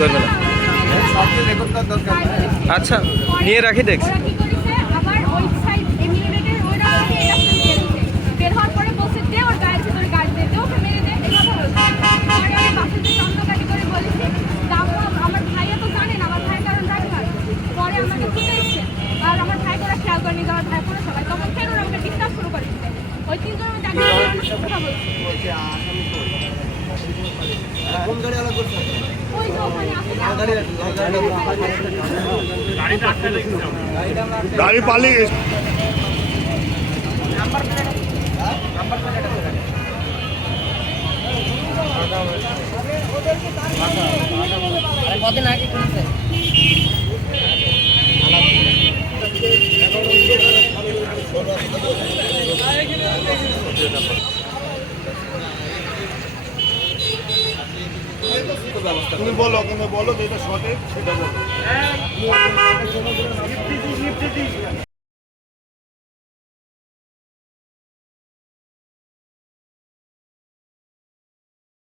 করবে না। আচ্ছা নিয়ে রাখি দেখছি। গাড়ি পালিয়ে গেছে। কদিন আগে কিনেছে তুমি বলো যেটা সঠিক সেটা বলো।